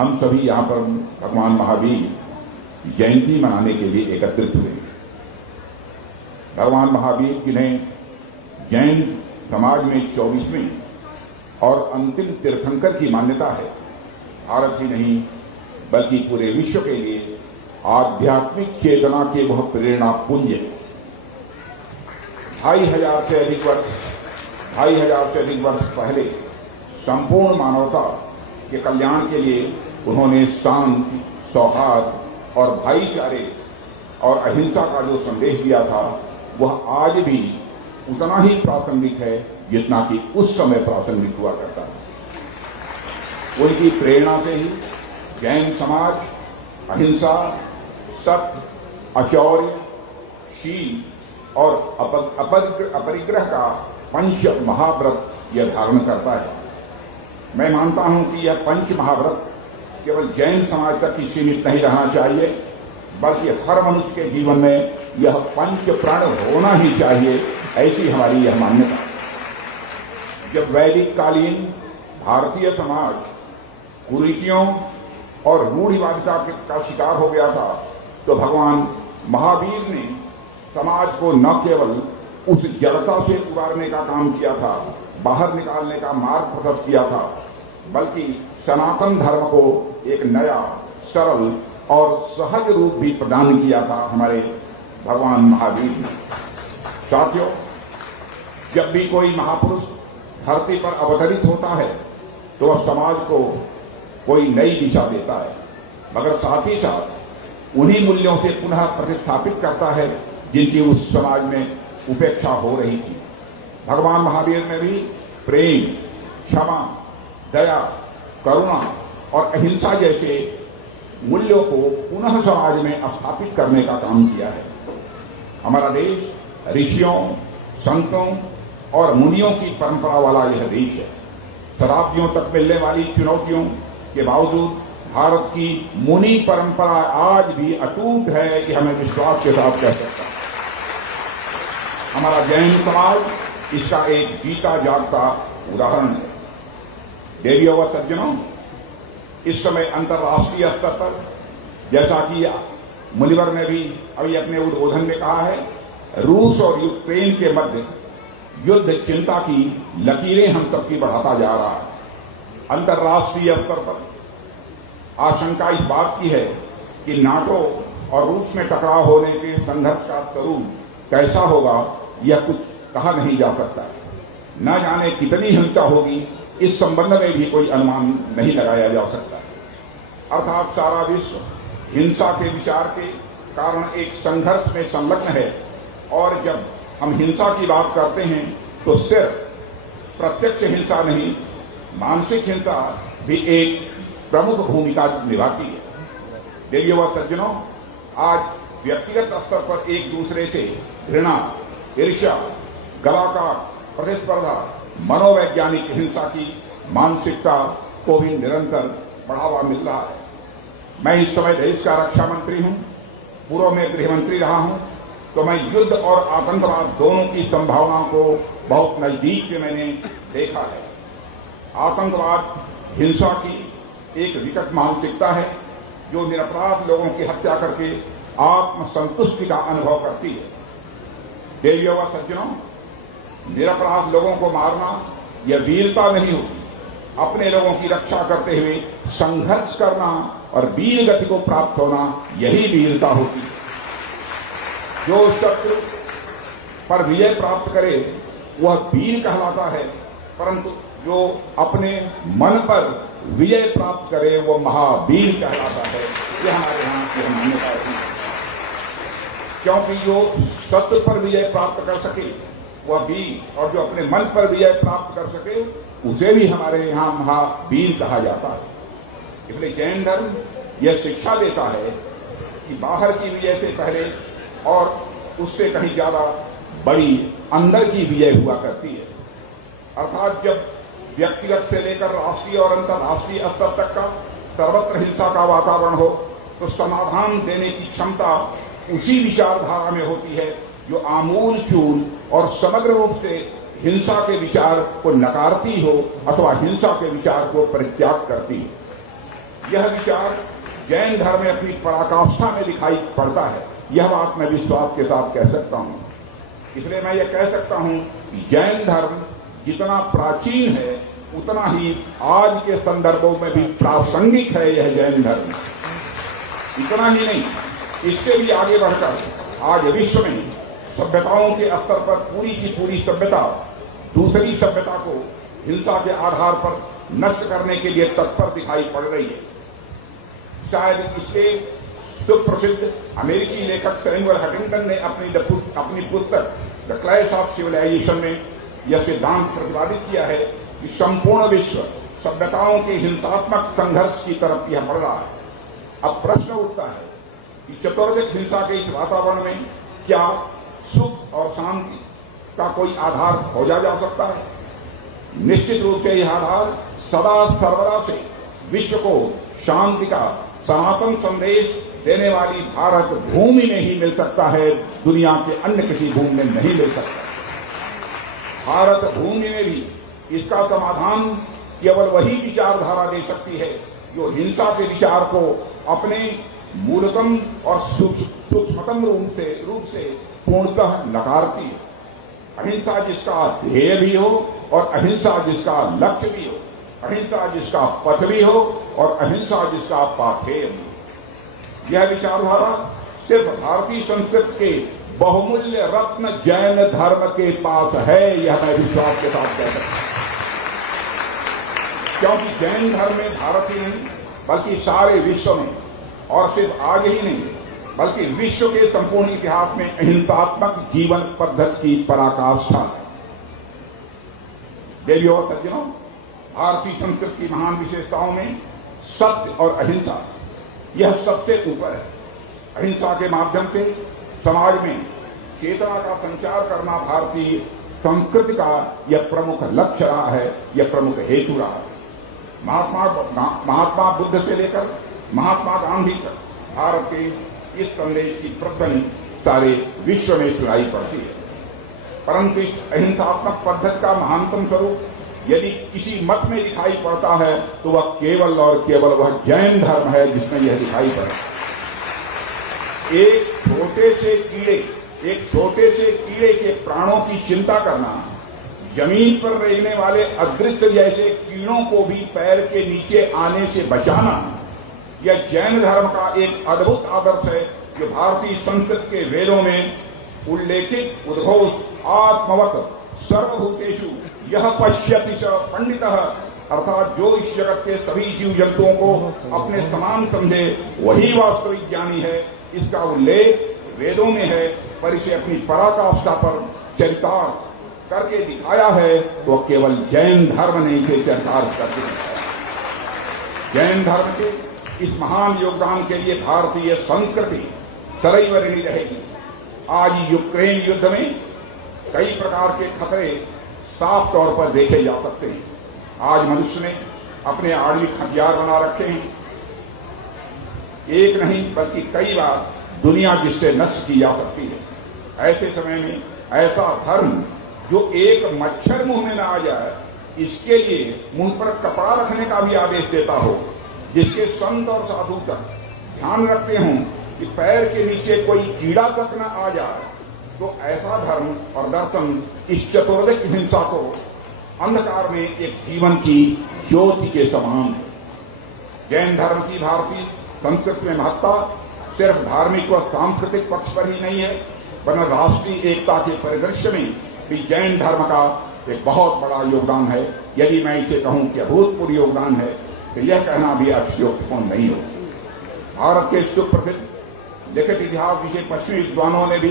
हम सभी यहाँ पर भगवान महावीर जयंती मनाने के लिए एकत्रित हुए। भगवान महावीर जिन्हें जैन समाज में 24वें और अंतिम तीर्थंकर की मान्यता है, भारत ही नहीं बल्कि पूरे विश्व के लिए आध्यात्मिक चेतना के वह प्रेरणा पुंज है। 2500 से अधिक वर्ष पहले संपूर्ण मानवता के कल्याण के लिए उन्होंने शांति, सौहार्द और भाईचारे और अहिंसा का जो संदेश दिया था, वह आज भी उतना ही प्रासंगिक है जितना कि उस समय प्रासंगिक हुआ करता था। उनकी प्रेरणा से ही जैन समाज अहिंसा, सत्य, अचौर्य, शील और अपरिग्रह का पंच महाव्रत यह धारण करता है। मैं मानता हूं कि यह पंच महाव्रत केवल जैन समाज तक ही सीमित नहीं रहना चाहिए, बल्कि हर मनुष्य के जीवन में यह पंच प्रण होना ही चाहिए, ऐसी हमारी यह मान्यता। जब वैदिक कालीन भारतीय समाज कुरीतियों और रूढ़िवादिता का शिकार हो गया था, तो भगवान महावीर ने समाज को न केवल उस जड़ता से उबारने का काम किया था, बाहर निकालने का मार्ग प्रशस्त किया था, बल्कि सनातन धर्म को एक नया, सरल और सहज रूप भी प्रदान किया था हमारे भगवान महावीर ने। साथियों, जब भी कोई महापुरुष धरती पर अवतरित होता है तो वह समाज को कोई नई दिशा देता है, मगर साथ ही साथ उन्हीं मूल्यों से पुनः प्रतिस्थापित करता है जिनकी उस समाज में उपेक्षा हो रही थी। भगवान महावीर ने भी प्रेम, क्षमा, दया, करुणा और अहिंसा जैसे मूल्यों को पुनः समाज में स्थापित करने का काम किया है। हमारा देश ऋषियों, संतों और मुनियों की परंपरा वाला यह देश है। शताब्दियों तक मिलने वाली चुनौतियों के बावजूद भारत की मुनि परंपरा आज भी अटूट है कि हमें विश्वास के साथ कह सकता है। हमारा जैन समाज इसका एक जीता जागता उदाहरण है। देवियों व सज्जनों, इस समय अंतर्राष्ट्रीय स्तर पर, जैसा कि मुनिवर ने भी अभी अपने उद्बोधन में कहा है, रूस और यूक्रेन के मध्य युद्ध चिंता की लकीरें हम सबकी बढ़ाता जा रहा है। अंतर्राष्ट्रीय स्तर पर आशंका इस बात की है कि नाटो और रूस में टकराव होने के संघर्ष का स्वरूप कैसा होगा, यह कुछ कहा नहीं जा सकता। न जाने कितनी हिंसा होगी, इस संबंध में भी कोई अनुमान नहीं लगाया जा सकता। अर्थात सारा विश्व हिंसा के विचार के कारण एक संघर्ष में संलग्न है, और जब हम हिंसा की बात करते हैं तो सिर्फ प्रत्यक्ष हिंसा नहीं, मानसिक हिंसा भी एक प्रमुख भूमिका निभाती है। देवियों व सज्जनों, आज व्यक्तिगत स्तर पर एक दूसरे से घृणा, ईर्ष्या, गलाकाट, प्रतिस्पर्धा, मनोवैज्ञानिक हिंसा की मानसिकता को भी निरंतर बढ़ावा मिल रहा है। मैं इस समय देश का रक्षा मंत्री हूं, पूर्व में गृह मंत्री रहा हूं, तो मैं युद्ध और आतंकवाद दोनों की संभावनाओं को बहुत नजदीक से मैंने देखा है। आतंकवाद हिंसा की एक विकट मानसिकता है जो निरपराध लोगों की हत्या करके आत्मसंतुष्टि का अनुभव करती है। देवियों व सज्जनों, निरपराध लोगों को मारना यह वीरता नहीं होती। अपने लोगों की रक्षा करते हुए संघर्ष करना और वीर गति को प्राप्त होना, यही वीरता होती है। जो शत्रु पर विजय प्राप्त करे वह वीर कहलाता है, परंतु जो अपने मन पर विजय प्राप्त करे वो महावीर कहलाता है। यह हमारे यहाँ की मान्यता है, क्योंकि जो शत्रु पर विजय प्राप्त कर सके वह वीर, और जो अपने मन पर विजय प्राप्त कर सके उसे भी हमारे यहाँ महावीर कहा जाता है। इसलिए जैन धर्म यह शिक्षा देता है कि बाहर की विजय से पहले और उससे कहीं ज्यादा बड़ी अंदर की विजय हुआ करती है। अर्थात जब व्यक्तिगत से लेकर राष्ट्रीय और अंतर्राष्ट्रीय स्तर तक का सर्वत्र हिंसा का वातावरण हो, तो समाधान देने की क्षमता उसी विचारधारा में होती है जो आमूल चूल और समग्र रूप से हिंसा के विचार को नकारती हो अथवा हिंसा के विचार को परित्याग करती है। यह विचार जैन धर्म में अपनी पराकाष्ठा में दिखाई पड़ता है, यह बात मैं विश्वास के साथ कह सकता हूं। इसलिए मैं यह कह सकता हूं कि जैन धर्म जितना प्राचीन है उतना ही आज के संदर्भों में भी प्रासंगिक है यह जैन धर्म। इतना ही नहीं, इससे भी आगे बढ़कर आज विश्व में सभ्यताओं के स्तर पर पूरी की पूरी सभ्यता दूसरी सभ्यता को हिंसा के आधार पर नष्ट करने के लिए तत्पर दिखाई पड़ रही है। शायद इसके सुप्रसिद्ध अमेरिकी लेखक सैमुअल हंटिंगटन ने अपनी पुस्तक द क्लैश ऑफ सिविलाइजेशन में यह सिद्धांत प्रतिपादित किया है कि संपूर्ण विश्व सभ्यताओं के हिंसात्मक संघर्ष की तरफ यह बढ़ रहा है। अब प्रश्न उठता है कि चतुर्विध हिंसा के इस वातावरण में क्या सुख और शांति का कोई आधार खोजा जा सकता है? निश्चित रूप से यह आधार सदा सर्वदा से विश्व को शांति का सनातन संदेश देने वाली भारत भूमि में ही मिल सकता है, दुनिया के अन्य किसी भूमि में नहीं मिल सकता। भारत भूमि में भी इसका समाधान केवल वही विचारधारा दे सकती है जो हिंसा के विचार को अपने मूलतम और सूक्ष्मतम रूप से पूर्णतः नकारती है। अहिंसा जिसका ध्येय भी हो और अहिंसा जिसका लक्ष्य भी हो, अहिंसा जिसका पथ भी हो और अहिंसा जिसका पाथेय भी हो। यह विचारधारा सिर्फ भारतीय संस्कृति के बहुमूल्य रत्न जैन धर्म के पास है, यह मैं विश्वास के साथ कह सकता हूं। क्योंकि जैन धर्म में भारत ही नहीं बल्कि सारे विश्व में, और सिर्फ आज ही नहीं बल्कि विश्व के संपूर्ण इतिहास में अहिंसात्मक जीवन पद्धति की पराकाष्ठा है। देवियों और सज्जनों, भारतीय संस्कृति की महान विशेषताओं में सत्य और अहिंसा यह सबसे ऊपर है। अहिंसा के माध्यम से समाज में चेतना का संचार करना भारतीय संस्कृति का यह प्रमुख लक्ष्य रहा है, यह प्रमुख हेतु रहा है। महात्मा बुद्ध से लेकर महात्मा गांधी तक भारत के इस संदेश की प्रसंग सारे विश्व में सुनाई पड़ती है। परंतु इस अहिंसात्मक पद्धति का महानतम स्वरूप यदि किसी मत में दिखाई पड़ता है तो वह केवल और केवल वह जैन धर्म है जिसमें यह दिखाई पड़े। एक छोटे से कीड़े के प्राणों की चिंता करना, जमीन पर रहने वाले अदृश्य जैसे कीड़ों को भी पैर के नीचे आने से बचाना, यह जैन धर्म का एक अद्भुत आदर्श है जो भारतीय संस्कृति के वेदों में उल्लेखित उद्घोष आत्मवत सर्वभूतेषु यह पश्यति च पंडितः, अर्थात जो इस जगत के सभी जीव जंतुओं को अपने समान समझे वही वास्तविक ज्ञानी है, इसका उल्लेख वेदों में है। पर इसे अपनी पराकाष्ठा पर चरितार्थ करके दिखाया है तो केवल जैन धर्म ने इसे चरितार्थ करके दिखाया। जैन धर्म के इस महान योगदान के लिए भारतीय संस्कृति सदैव ऋणी रहेगी। आज यूक्रेन युद्ध में कई प्रकार के खतरे साफ तौर पर देखे जा सकते हैं। आज मनुष्य ने अपने आणविक हथियार बना रखे हैं, एक नहीं बल्कि कई बार दुनिया जिससे नष्ट की जा सकती है। ऐसे समय में ऐसा धर्म जो एक मच्छर मुंह में न आ जाए इसके लिए मुंह पर कपड़ा रखने का भी आदेश देता हो, जिसके संत और साधु तक ध्यान रखते हों कि पैर के नीचे कोई कीड़ा तक न आ जाए, तो ऐसा धर्म और दर्शन इस चतुर्विध हिंसा को अंधकार में एक जीवन की ज्योति के समान है। जैन धर्म की भारतीय संस्कृति में महत्ता सिर्फ धार्मिक व सांस्कृतिक पक्ष पर ही नहीं है, वरन राष्ट्रीय एकता के परिदृश्य में भी जैन धर्म का एक बहुत बड़ा योगदान है। यदि मैं इसे कहूं कि अभूतपूर्व योगदान है तो यह कहना भी अतिशयोक्तिपूर्ण नहीं हो। भारत के सुप्रसिद्ध लिखित इतिहास जिसे पश्चिमी विद्वानों ने भी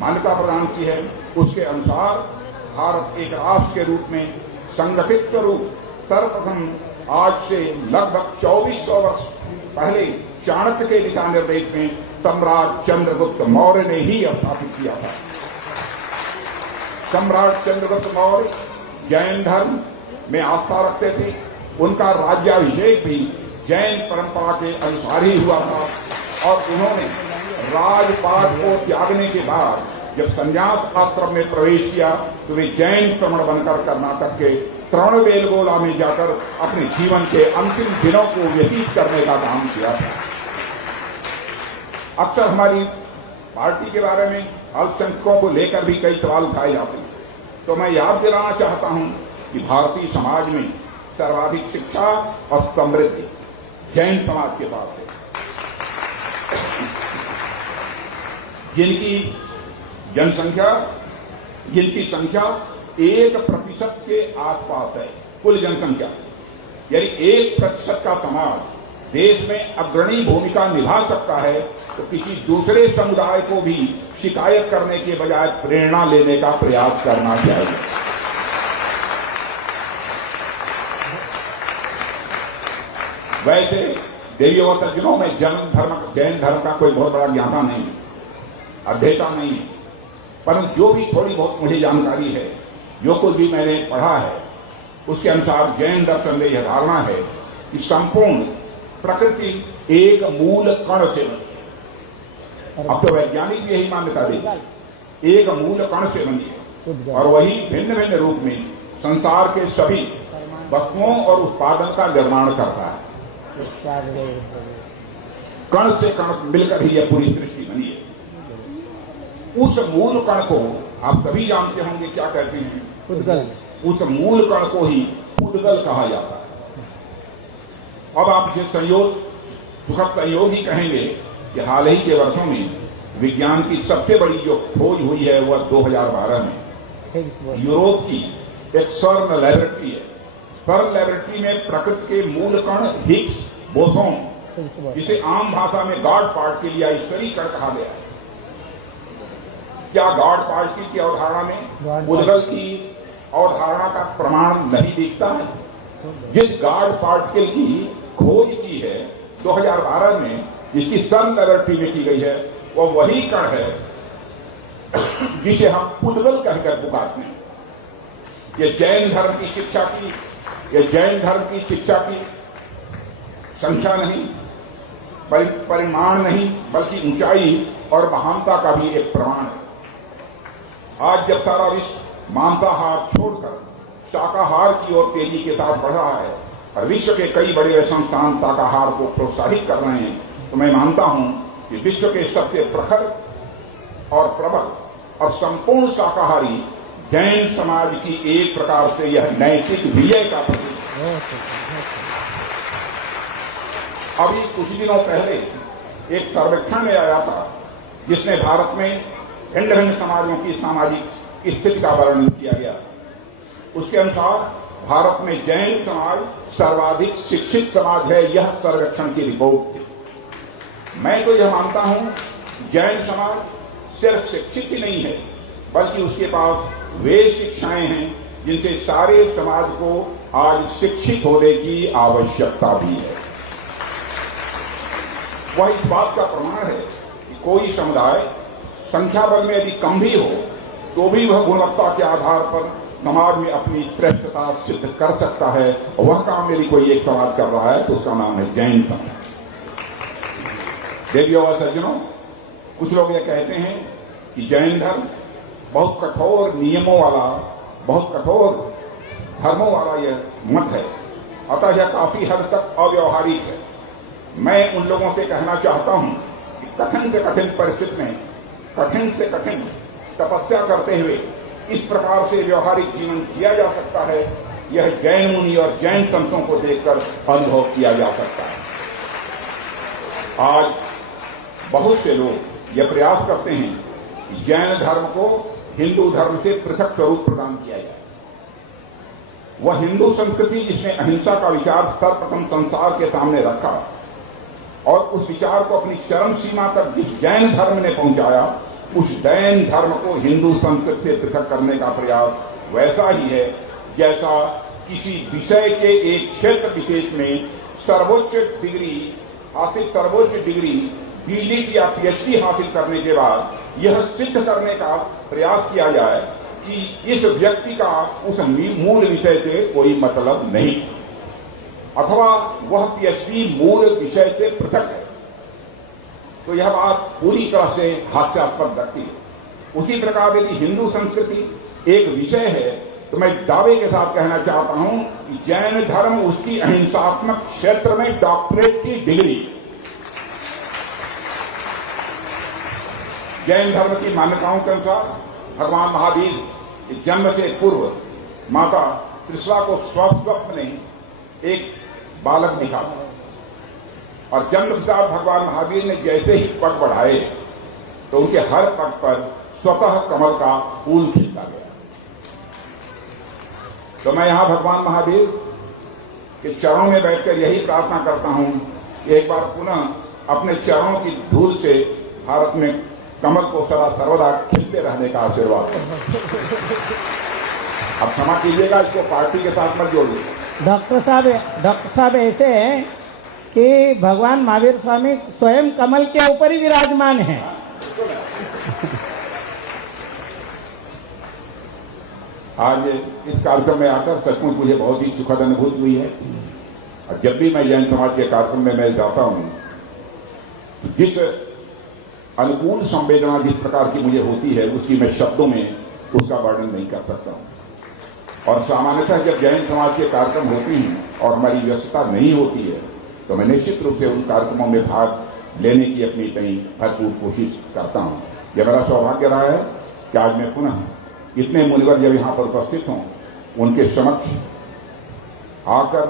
मान्यता प्रदान की है, उसके अनुसार भारत एक राष्ट्र के रूप में संगठित स्वरूप सर्वप्रथम आज से लगभग 2400 वर्ष पहले चाणक्य के दिशा निर्देश में सम्राट चंद्रगुप्त मौर्य ने ही स्थापित किया था। सम्राट चंद्रगुप्त मौर्य जैन धर्म में आस्था रखते थे। उनका राज्याभिषेक भी जैन परंपरा के अनुसार ही हुआ था और उन्होंने राजपाट को त्यागने के बाद जब संन्यास आश्रम में प्रवेश किया तो वे जैन श्रमण बनकर कर्नाटक के त्रिवेणीगोला में जाकर अपने जीवन के अंतिम दिनों को व्यतीत करने का काम किया था। अक्सर हमारी पार्टी के बारे में अल्पसंख्यकों को लेकर भी कई सवाल उठाए जाते हैं, तो मैं याद दिलाना चाहता हूं कि भारतीय समाज में सर्वाधिक शिक्षा और समृद्धि जैन समाज के पास है, जिनकी जनसंख्या जिनकी संख्या 1% के आसपास है कुल जनसंख्या, यानी 1% का समाज देश में अग्रणी भूमिका निभा सकता है, तो किसी दूसरे समुदाय को भी शिकायत करने के बजाय प्रेरणा लेने का प्रयास करना चाहिए। वैसे देवियों और सज्जनों में जैन धर्म का कोई बहुत बड़ा ज्ञाता नहीं है, अध्येता नहीं है, परंतु जो भी थोड़ी बहुत मुझे जानकारी है, जो कुछ भी मैंने पढ़ा है, उसके अनुसार जैन दर्शन में यह धारणा है कि संपूर्ण प्रकृति एक मूल कण से बनी। अब तो वैज्ञानिक भी यही मान्यता देते, एक मूल कण से बनी है और वही भिन्न भिन्न रूप में संसार के सभी वस्तुओं और उत्पादन का निर्माण करता है। कण से कण मिलकर ही यह पूरी सृष्टि बनी है। उस मूल कण को आप सभी जानते होंगे क्या कहते हैं? उद्गल। उस मूल कण को ही उद्गल कहा जाता है। अब आप इसे सुखद संयोग ही कहेंगे कि हाल ही के वर्षों में विज्ञान की सबसे बड़ी जो खोज हुई है वह 2012 में यूरोप की एक सर्न लैबोरेटरी है। सर्न लैबोरेटरी में प्रकृति के मूल कण हिग्स बोसोन, जिसे आम भाषा में गॉड पार्टिकल या ईश्वरीय कण कहा गया है। क्या गॉड पार्टिकल की अवधारणा में उद्गल की अवधारणा का प्रमाण नहीं दिखता है? जिस गॉड पार्टिकल की खोज की है 2012 में, जिसकी सर्न लैबोरेटरी में की गई है, वह वही कण है जिसे हम उद्गल कहकर पुकारते हैं। ये जैन धर्म की शिक्षा की संख्या नहीं, परिमाण नहीं, बल्कि ऊंचाई और महानता का भी एक प्रमाण है। आज जब सारा विश्व मांसाहार छोड़कर शाकाहार की ओर तेजी के साथ बढ़ रहा है और विश्व के कई बड़े संस्थान शाकाहार को प्रोत्साहित कर रहे हैं, तो मैं मानता हूं कि विश्व के सबसे प्रखर और प्रबल और संपूर्ण शाकाहारी जैन समाज की एक प्रकार से यह नैतिक विजय का प्रतीक है। अभी कुछ दिनों पहले एक सर्वेक्षण में आया था जिसने भारत में भिन्न भिन्न समाजों की सामाजिक स्थिति का वर्णन किया गया। उसके अनुसार भारत में जैन समाज सर्वाधिक शिक्षित समाज है, यह सर्वेक्षण की रिपोर्ट थी। मैं तो यह मानता हूं जैन समाज सिर्फ शिक्षित ही नहीं है, बल्कि उसके पास वे शिक्षाएं हैं जिनसे सारे समाज को आज शिक्षित होने की आवश्यकता भी है। वह इस बात का प्रमाण है कि कोई समुदाय संख्या बल में यदि कम भी हो तो भी वह गुणवत्ता के आधार पर समाज में अपनी श्रेष्ठता सिद्ध कर सकता है, और वह काम यदि कोई एक समाज कर रहा है तो उसका नाम है जैन समाज। देवियों और सज्जनों, कुछ लोग यह कहते हैं कि जैन धर्म बहुत कठोर नियमों वाला, बहुत कठोर धर्मों वाला यह मत है, अतः यह काफी हद तक अव्यवहारिक है। मैं उन लोगों से कहना चाहता हूं कि कठिन से कठिन परिस्थिति में कठिन से कठिन तपस्या करते हुए इस प्रकार से व्यवहारिक जीवन किया जा सकता है, यह जैन मुनि और जैन संतों को देखकर अनुभव किया जा सकता है। आज बहुत से लोग यह प्रयास करते हैं कि जैन धर्म को हिंदू धर्म से पृथक स्वरूप प्रदान किया जाए। वह हिंदू संस्कृति जिसने अहिंसा का विचार सर्वप्रथम संसार के सामने रखा और उस विचार को अपनी चरम सीमा तक जिस जैन धर्म ने पहुंचाया, उस जैन धर्म को हिंदू संस्कृति से पृथक करने का प्रयास वैसा ही है जैसा किसी विषय के एक क्षेत्र विशेष में सर्वोच्च डिग्री बीलिट या पीएचडी हासिल करने के बाद यह सिद्ध करने का प्रयास किया जाए कि इस व्यक्ति का उस मूल विषय से कोई मतलब नहीं, अथवा वह पीएचडी मूल विषय से पृथक है, तो यह बात पूरी तरह से हास्यास्पद लगती है। उसी प्रकार यदि हिंदू संस्कृति एक विषय है तो मैं दावे के साथ कहना चाहता हूं कि जैन धर्म उसकी अहिंसात्मक क्षेत्र में डॉक्टरेट की डिग्री, जैन धर्म की मान्यताओं के अनुसार भगवान महावीर के जन्म से पूर्व माता त्रिशला को स्वप्न में एक बालक दिखा था और जन्म के साथ भगवान महावीर ने जैसे ही पग बढ़ाए तो उनके हर पग पर स्वतः कमल का फूल खिलता गया। तो मैं यहां भगवान महावीर के चरणों में बैठकर यही प्रार्थना करता हूं कि एक बार पुनः अपने चरणों की धूल से भारत में कमल को सदा सर्वदा खिलते रहने का आशीर्वाद करें। अब क्षमा कीजिएगा, इसको पार्टी के साथ मत जोड़िए। डॉक्टर साहब ऐसे हैं कि भगवान महावीर स्वामी स्वयं कमल के ऊपर ही विराजमान हैं। आज इस कार्यक्रम में आकर सचमुच मुझे बहुत ही सुखद अनुभूति हुई है और जब भी मैं जैन समाज के कार्यक्रम में मैं जाता हूं तो जिस अनुकूल संवेदना जिस प्रकार की मुझे होती है उसकी मैं शब्दों में उसका वर्णन नहीं कर सकता हूं। और सामान्यतः जब जैन समाज के कार्यक्रम होते हैं और हमारी व्यस्तता नहीं होती है तो मैं निश्चित रूप से उन कार्यक्रमों में भाग लेने की अपनी कहीं भरपूर कोशिश करता हूं। यह मेरा सौभाग्य रहा है कि आज मैं पुनः इतने मुनिवर जब यहां पर उपस्थित हों उनके समक्ष आकर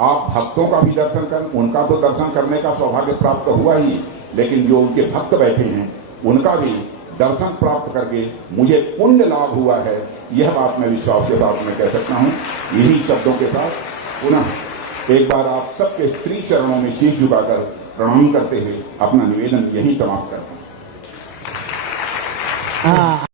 आप भक्तों का भी दर्शन कर, उनका तो दर्शन करने का सौभाग्य प्राप्त हुआ ही, लेकिन जो उनके भक्त बैठे हैं उनका भी दर्शन प्राप्त करके मुझे पुण्य लाभ हुआ है। यह बात मैं विश्वास के साथ मैं कह सकता हूं। यही शब्दों के साथ पुनः एक बार आप सबके श्री चरणों में शीश झुकाकर प्रणाम करते हुए अपना निवेदन यही समाप्त करता हूं।